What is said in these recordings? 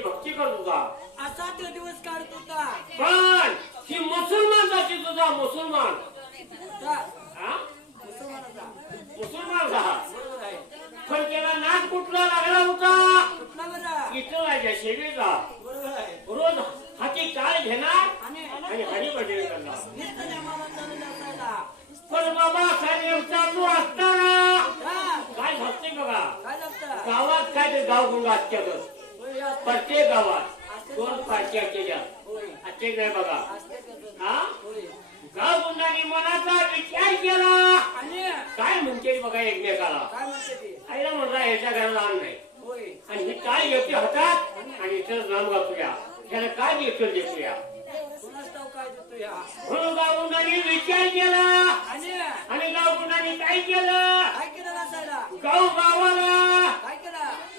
भक्ती करत होता असा तो दिवस काढत होता पण ही मुसलमान जाती तुझा मुसलमान मुसलमान का पण त्याला नाक कुठला लागला होता इथं राजा शेवीचा रोज हाती काय घेणार आणि हरी भजन करणार पण बाबा साहेब चालू असताना काय भक्ती बघा गावात काय ते गाव गुंड असतात प्रत्येक गावात दोन पार्ट्या केल्या असे नाही बघा हा गाव गुंडांनी मनाचा विचार केला काय म्हणते बघा एकमेकाला आईला म्हणला याच्या घराला आण नाही आणि हे काय योग्य होतात आणि इथं नाम गापूया त्याला काय लेखन देतोया म्हणून गाव गुंडांनी विचार केला आणि गाव गुंडांनी काय केलं गाव गावाला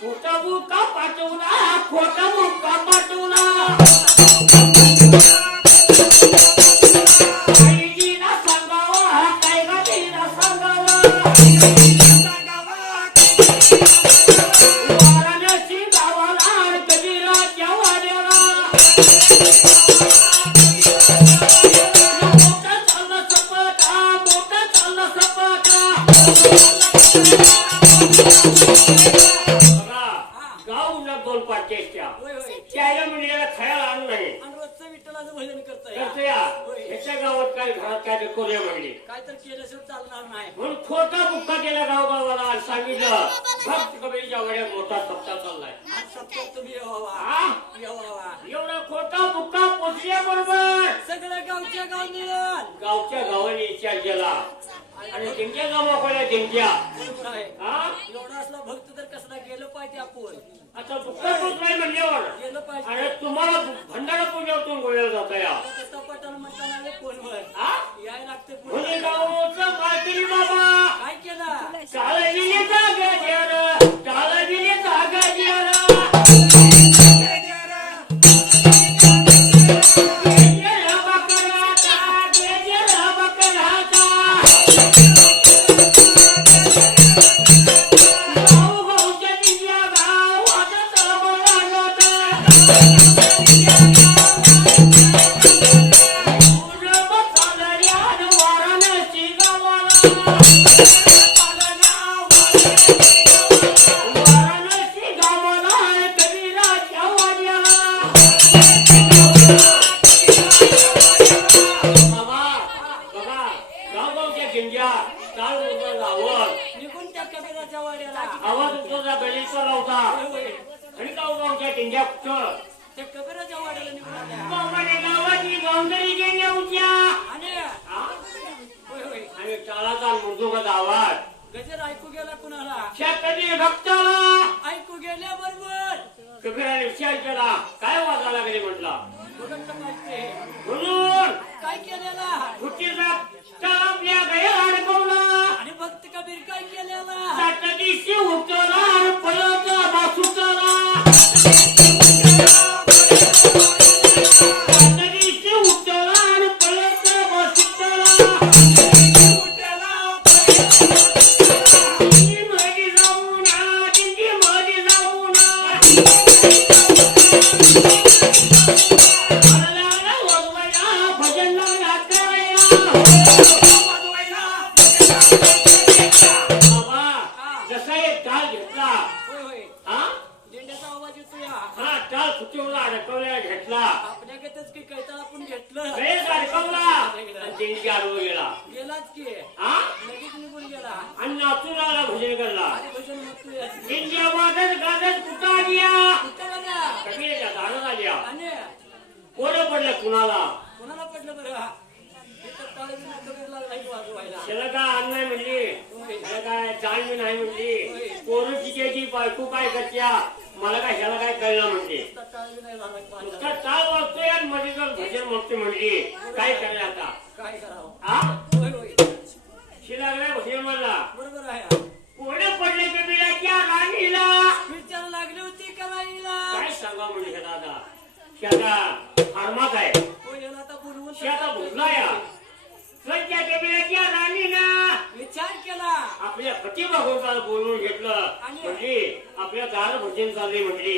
खोटा मुक्का पाठवला खोटा मुक्का पाठवला आईजीला सांगावा काय गाडीला सांगावा वाराणसी गावाला कबीराच्या वाड्याला मोठा चालला सपाटा दोन पाट्याच्या त्याला म्हणजे खायला आणू नये रोजचं विठ्ठलाचं भजन करतोय ह्याच्या गावात काय घरात काय करूया म्हणजे काय तर केल्याशिवाय चालणार नाही म्हणून खोटा बुक्का केला गावगावाला सांगितलं भक्त कबीरच्या वड्यात मोठा सप्ताह चाललाय तुम्ही एवढा खोटा बुक्का पोचल्याबरोबर सगळ्या गावच्या गावाने विचार केला आणि त्यांच्या गावाकडे त्यांच्या एवढा असला भक्त तर कसला गेलं पाहिजे आपण आता बुक्का पोचलाय म्हणल्यावर गेलं पाहिजे आणि तुम्हाला भंडारा पूजातून गोळ्या जाता या पटाला म्हणताना कोणवर याय लागते म्हणजे गावचं मालकिनी बाबा काय केलं काळजीने जागा द्यार काळजीने जागा द्यार आवाज उठवला गलीचा लावता आणि गावगावच्या टिंग्या त्या कबीराच्या वाड्याला निघून गावाची गावकरी गेल्या होत्या आणि टाळाचा मृदुगत आवाज गजर ऐकू गेला कुणाला कधी भक्ताला ऐकू गेल्याबरोबर कबीराने विचार केला काय वाजा लागले म्हटला म्हणून काय केलेला फुटीचा आपल्या गया अडकवला आणि भक्त कबीर काय केलेला दिवशी उठला पळत बासुटला दिवशी उठला आणि पळत बासुटला मध्ये जाऊन तिथे मध्ये जाऊन भजन जसा एक काळ घेतला अडकवल्या घेतला आपल्याकडच की कैताळ आपण घेतलं गणेश अडकवला आणि त्यांची आडवं गेला गेलाच की हा लगेच निघून गेला आणि नाचून आला भजन करला आणि भजन म्हणतोय इंडिया वाजत गाजत कुठं आल्या कुठं गेला कबीरच्या दारात आल्या आणि कोण पडलं कुणाला कोणाला पडलं बरं इथं टाळीला कबीर लागला की वाजवायला त्याला काय अन्न नाही म्हणली त्याला काय जाण बी नाही म्हणली पोरं शिकायची बायको काय करत्या मला काय ह्याला काय कळलं म्हणते इथं टाळी नाही झाला की वाजवायला. नुसता टाळ वाजतोय आणि मध्ये जर भजन म्हणते म्हणली काय करायला आता काय करावं हा होय होय शिलागला भजन म्हणला बरोबर आहे कोण पडले कबीराच्या राणीला विचार लागली होती करायला काय सांगा म्हणजे हे दादा शेता फार्मात आहे होय याला आता बोलवून शेता भुजला या सध्या कबीराच्या राणीनं विचार केला आपल्या पती भगवंताला बोलवून घेतलं म्हणजे आपल्या दार भजन चालले म्हणली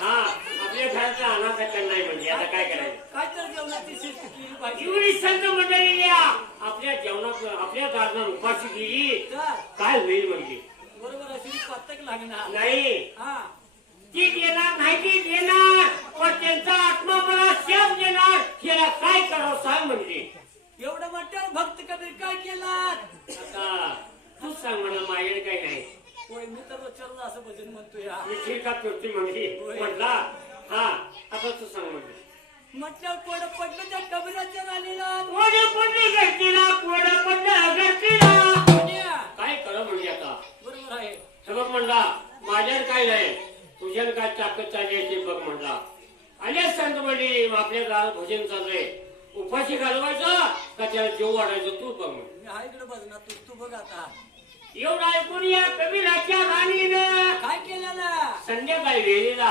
हा आपल्या घराचा अनाथाचा नाही म्हणजे आता काय करायचं काय तर जेवणाची शिस्त केली पाहिजे एवढी संत मंडळी आपल्या जेवणात आपल्या दारना उपाशी केली तर काय होईल म्हणजे बरोबर अशी पातक लागणार नाही हा ती देणार नाही ती देणार पण त्यांचा आत्मा मला शाप देणार याला काय करावं सांग म्हणजे एवढं म्हटल्यावर भक्त कबीर काय केला आता तू सांग म्हणा माझ्याकडे काही नाही होय मी तर रोजच्याला असं भजन म्हणतोय हा. मी शिरका करते म्हणजे म्हटला हा आता तू सांग म्हणजे म्हटल्यावर कोण पडलं त्या कबीराच्या राणीला कोण पडलं घरतीला कोण पडलं घरतीला आणि काय करा म्हणजे आता बरोबर आहे हे बघ म्हणला माझ्याकडे काय नाही तुझ्याकडे काय ताकद चालली आहे ते बघ म्हणला अनेक संत म्हणजे आपल्या गावात भजन चाललंय उपाशी घालवायचं का त्याला जेव वाढायचं तू बघ म्हणे. मी हा इकडे बघ ना तू बघ आता एवढा ऐकून या कबीराच्या राणीनं काय केलेलं संध्याकाळी वेळेला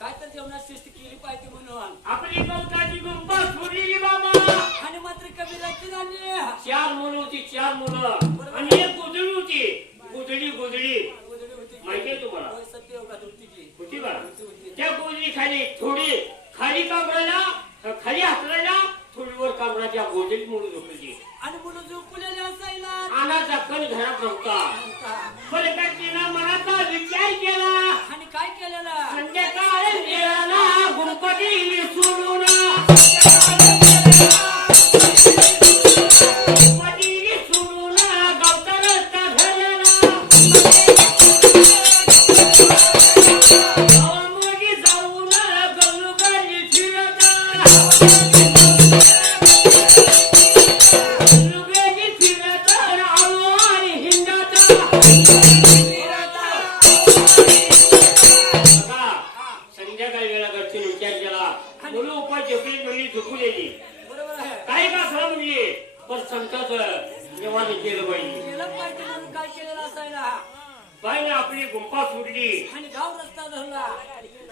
काय तर जेवणात शिस्त केली पाहिजे म्हणून आपली गवताची गुंपा सोडलेली बाबा आणि मात्र कबीराची राणी 4 मुलं होती 4 मुलं आणि एक गोधडी होती गोधडी गोधडी होती माहितीये तुम्हाला होय सत्य योगात होती की होती बा त्या गोधडी खाली थोडी खाली कामराला खाली हातरायला थोडीवर कामरा त्या गोधडीत मुलं झोपली आणि मुलं झोपलेले असायला आनाचा कण घरात नव्हता पण तिनं मनाचा विचार केला आणि काय केलेलं संध्याकाळ गेला गुणपती सोडून गुणपती सोडून गावचा रस्ता धरला गावामध्ये जाऊन गल्लोगल्ली फिरत गल्लोगल्ली फिरत आलो आणि हिंडत संध्याकाळी वेळा घरचे विचार केला मुलं उपाय झोपली म्हणली झोपलेली बरोबर आहे काही का खरं म्हणली पण संताच जेवण केलं पाहिजे केलं पाहिजे म्हणून काय केलेलं असायला बाईने आपली गुंफा सोडली आणि गाव रस्ता धरला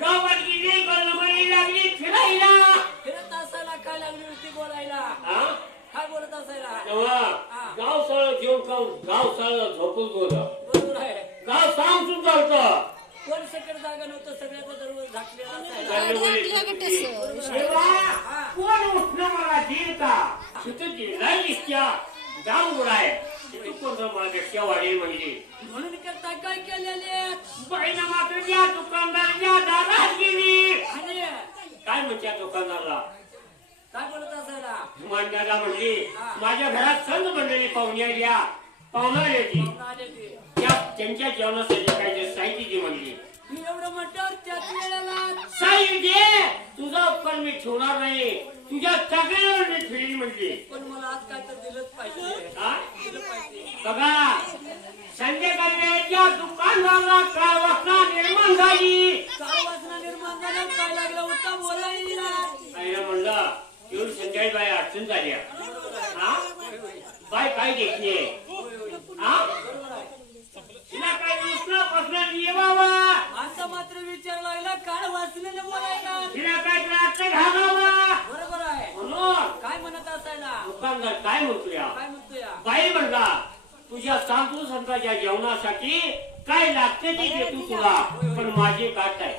गावात गेली गल्लोगल्ली लागली फिरायला फिरत असायला काय लागली होती बोलायला हा? काय बोलत असायला तेव्हा गाव सळ जेवण खाऊन गाव सळ झोपून होतं बरोबर आहे गाव सांगून चालतं कोण सकट जागा नव्हतं सगळ्याचा दरवाजा झाकलेला असायला कोण उठणं मला देईल का तिथं जिल्हा इतक्या जाम उडाय तिथं कोणतं मला गट्ट्या वाढेल म्हणजे म्हणून करता काय केलेले बाईनं मात्र या दुकानदाराच्या दारात गेली आणि काय म्हणत्या दुकानदारला काय बोलत असायला मांडाला म्हणली माझ्या घरात संत मंडळी पाहुण्या घ्या पाहुणा येते आले ते त्यांच्या जेवणासाठी काय साहित्य दे म्हणली मी एवढं म्हटल्यावर त्याच वेळेला साहित्य तुझा उपकार मी ठेवणार नाही तुझ्या सगळ्यावर मी ठेवीन म्हणली पण मला आज काय तर दिलंच पाहिजे हा? दिलं पाहिजे बघा संध्याकाळच्या दुकानदाराला काय वासना निर्माण झाली काय वासना निर्माण झाल्या काय लागलं होता बोलायला आईला म्हणलं एवढी संध्याकाळी बाई अडचण झाली हा बाय काय देखणे हा तिला काय दुसरं प्रश्न ये बाबा असा मात्र विचार लागला काय वाचलेलं बोलायला तिला काय त्रास घालावा बरोबर आहे म्हणून काय म्हणत असायला दुकानदार काय म्हणतोय काय म्हणतोय बाई म्हणला तुझ्या सांगतो संताच्या जेवणासाठी काय लागते ते देतो तुला पण माझी गाठ आहे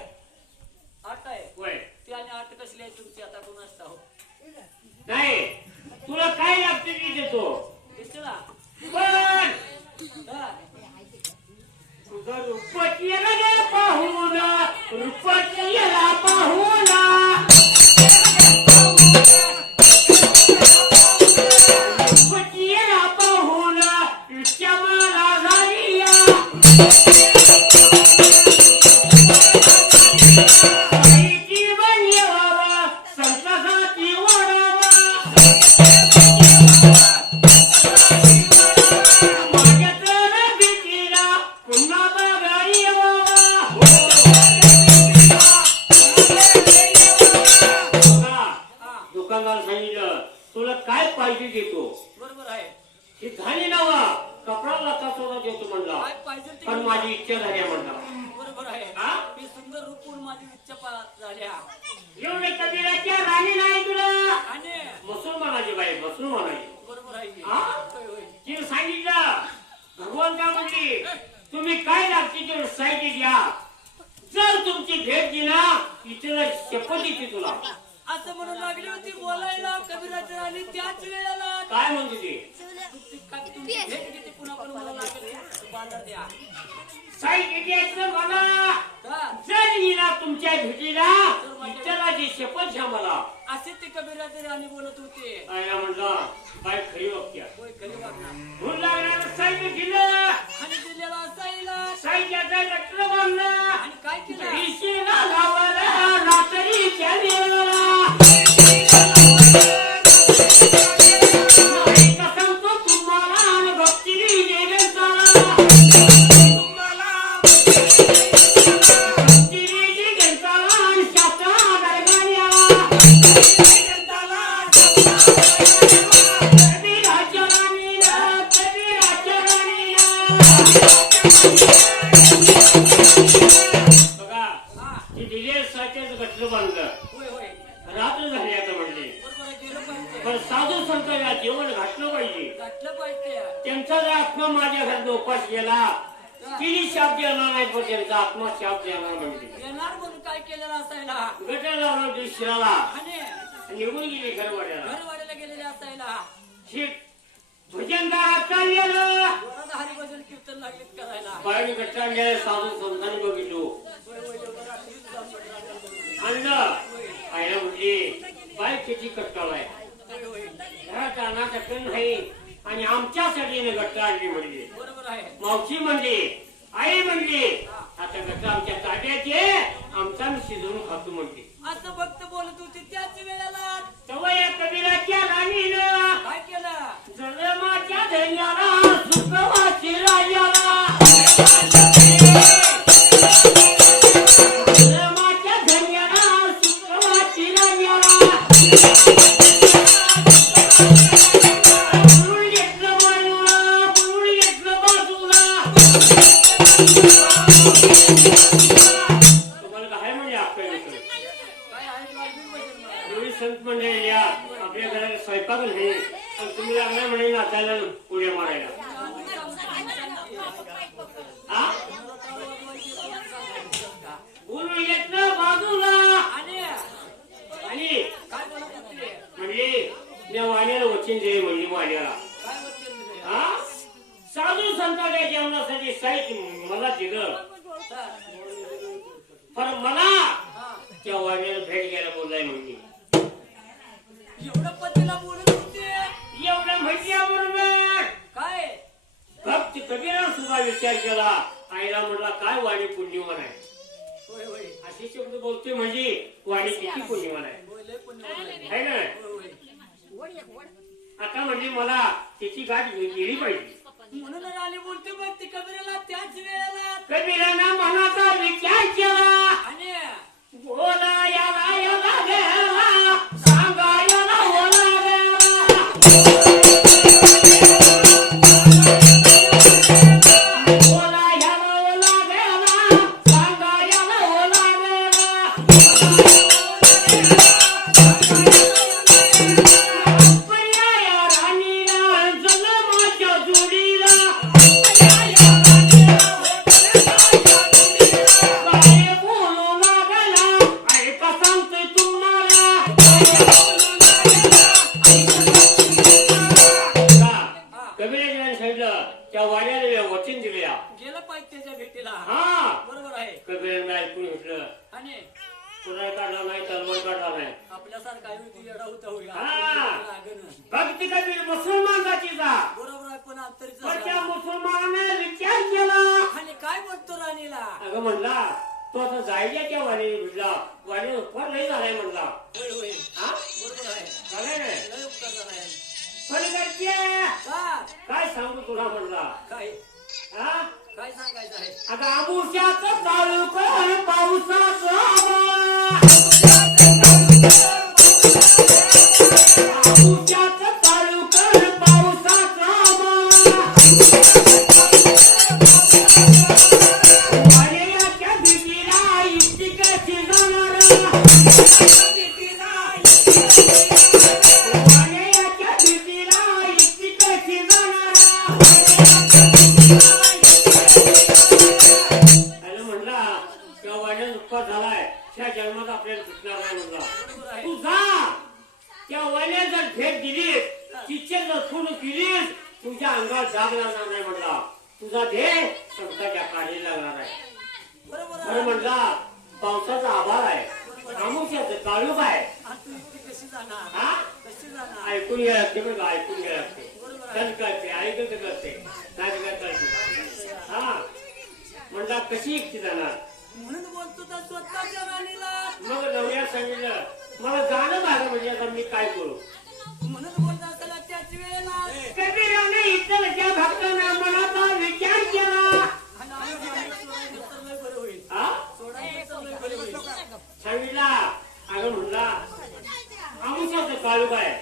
आठ आहे होय ती आणि आठ कसली आहे तुमची आता कोण असता हो नाही तुला काय लागते ते देतो दिसला पण तुझं रुपट येला पाहून रुपट येला पाहून ही झाली नावा कपडा लता सुद्धा देतो म्हणला काय पाहिजे ते पण माझी इच्छा झाली म्हणला बरोबर आहे हा? मी सुंदर रूपून माझी इच्छा झाल्या एवढे कबीराच्या राणी नाही तुला आणि मुसलमानाची बाई मुसलमानाची बरोबर आहे हा? होय, होय. तिने सांगितलं भगवान का म्हणली तुम्ही काय लागते ते साहित्य द्या जर तुमची भेट दिला इथे शपथ देते तुला असं म्हणून लागली होती बोलायला कबीराच्या आणि त्याच वेळेला काय म्हणते ती तुमची भेट घेते पुन्हा पण मला लागेल बाजार द्या साहित्य द्यायचं मला हा. जर येणार तुमच्या भेटीला इतराची शपथ घ्या मला असे ते कबीराचे राणी बोलत होते आयला म्हणलं बाय खरी वाक्या होय खरी वागणार म्हणून लागणार साहित्य दिलं आणि दिलेला असायला साहित्याचं गट्र बांधलं आणि काय केलं ऋषीला लावला रात्रीच्या वेळेला नाही का सांगतो तुम्हाला आणि भक्तीने जेवण चाला भक्तीने जेवण चाला आणि शास्त्रा दरम्यान याला कबीराच्या राणीला कबीराच्या राणीला बघा हा ती दिले साच्याचं गट्र बांधलं होय होय रात्र झाली आता म्हणले बरोबर आहे गेलं पाहिजे पण साधू संतांना जेवण घातलं पाहिजे घातलं पाहिजे त्यांचा जर आत्मा माझ्या घरात उपास गेला तिने शाप देणार नाही पण त्यांचा आत्मा शाप देणार म्हणजे येणार म्हणून काय केलेलं असायला गटर लावलं दुसऱ्याला आणि निघून गेली घरवाड्याला घरवाड्याला गेलेले असायला शीट भजन गात चाललेलं जोरात हरिभजन कीर्तन लागलीत करायला बाहेर गट्टा गेले साधू संतांनी बघितलो होय होय एवढं रात्रीच जाऊन राहिलं. आणलं आईला म्हणली बाय किती कट्टाळ आहे होय होय घरात आणा कट्टण नाही आणि आमच्यासाठी गट्टा आणली म्हणली बरोबर आहे मावशी म्हणली आई म्हणली आता गट्टा आमच्या ताब्यात ये आमचा मी शिजवून खातो म्हणली असं भक्त बोलत होते त्याच वेळेला तेव्हा या कबीराच्या राणीनं काय केलं जन्माच्या धैर्याला सुखवाची राजाला जन्माच्या धैर्याला सुखवाची राजाला बुरुळ घेतलं बाजूला बुरुळ घेतलं बाजूला तुम्हाला काय म्हणजे आपल्या काय आहे लागली भजन मला. एवढी संत मंडळी या आपल्या घरात स्वयंपाक नाही आणि तुम्ही लागला म्हणे नाचायला उड्या मारायला हा बोलून घेतलं बाजूला आणि आणि काय बोलत होते म्हणजे मी वाण्याला वचन दिले म्हणली वाण्याला काय वचन दिले हा साधू संतांच्या जेवणासाठी साहित्य मला दिलं पण मला हा त्या वाण्याला भेट घ्यायला बोललाय म्हणली एवढं पतीला बोलत होते एवढं म्हटल्याबरोबर काय भक्त कबीरानं सुद्धा विचार केला आईला म्हणला काय वाणी पुण्यवान आहे होय होय अशी शब्द बोलते म्हणजे वाणी किती पुण्यवान आहे होय लय पुण्यवान आहे. है ना होय होय आता म्हणजे मला तिची गाठ गेली पाहिजे म्हणून राणी बोलते बघ ती कबीराला त्याच वेळेला कबीरानं मनाचा विचार केला आणि बोला याला याला गेला सांगा याला ओला गेला बोला याला ओला गेला सांगा याला ओला गेला पहिल्या या राणीला जन्माच्या जोडीला काय बोलू लागला ऐका सांगते तुम्हाला कबीराजाने सांगितलं त्या वाड्याला वचन दिले गेलं पाहिजे त्याच्या भेटीला हा बरोबर आहे कबीराने ऐकून घेतलं आणि कुणाला काढला नाही तलवार काढला नाही आपल्यासारखा होती येडा होता होईल हा. लागणं. भक्ती कबीर मुसलमान जातीचा बरोबर आहे पण अंतरीचा पण त्या झाला. मुसलमानाने विचार केला आणि काय म्हणतो राणीला अगं म्हणला तो आता जायच्या त्या वाणी भेटला वाणी उपकार नाही झालाय म्हणला होय होय हा बरोबर आहे झालाय ना लय उपकार झाला आहे. पण करते का काय सांगू तुला म्हणला काय हा काय सांगायचं आहे आता आबुशाचं चालू कर पावसाचं आबुशाचं चालू कर पावसाचं कशी जाणार वाण्याच्या भीतीला इतकी कशी जाणार त्याला म्हणला त्या वाण्याचा उपकार झालाय त्या जन्मात आपल्याला सुटणार नाही म्हणला तू जा त्या वाण्यात जर भेट दिलीस तिचे जर खून केलीस तुझ्या अंगात जाग लागणार नाही म्हणला तुझा ध्येय संताच्या काढी लागणार आहे बरं म्हणला पावसाचा आभाळ आहे आमुष्याचं काळूक आहे हा ऐकून घ्या लागते बरं का ऐकून घ्या लागते कल कळते ऐकत करते काय काय कळते हा म्हणला कशी एकटी जाणार म्हणून बोलतो तर स्वतःच्या राणीला मग नवऱ्या सांगितलं मला जाणं भाग म्हणजे आता मी काय करू म्हणून बोलत असताना त्याच वेळेला कबीराने इतरच्या भक्तांना मनाचा विचार केला हा सांगितला अगं म्हणला आमुष्याचं काळूक आहे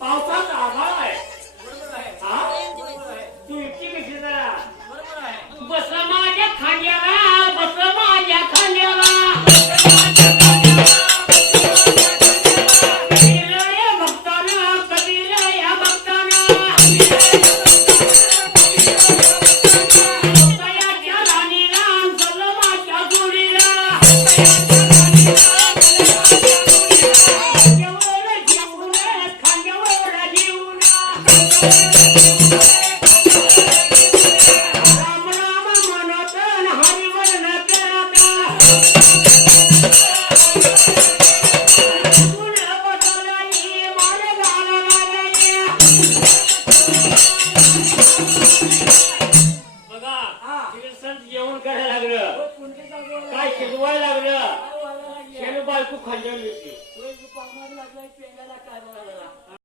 पावसाचा आभाळ आहे हा तू इतकी कशी जरा बस माझ्या खांद्याला बस माझ्या खांद्याला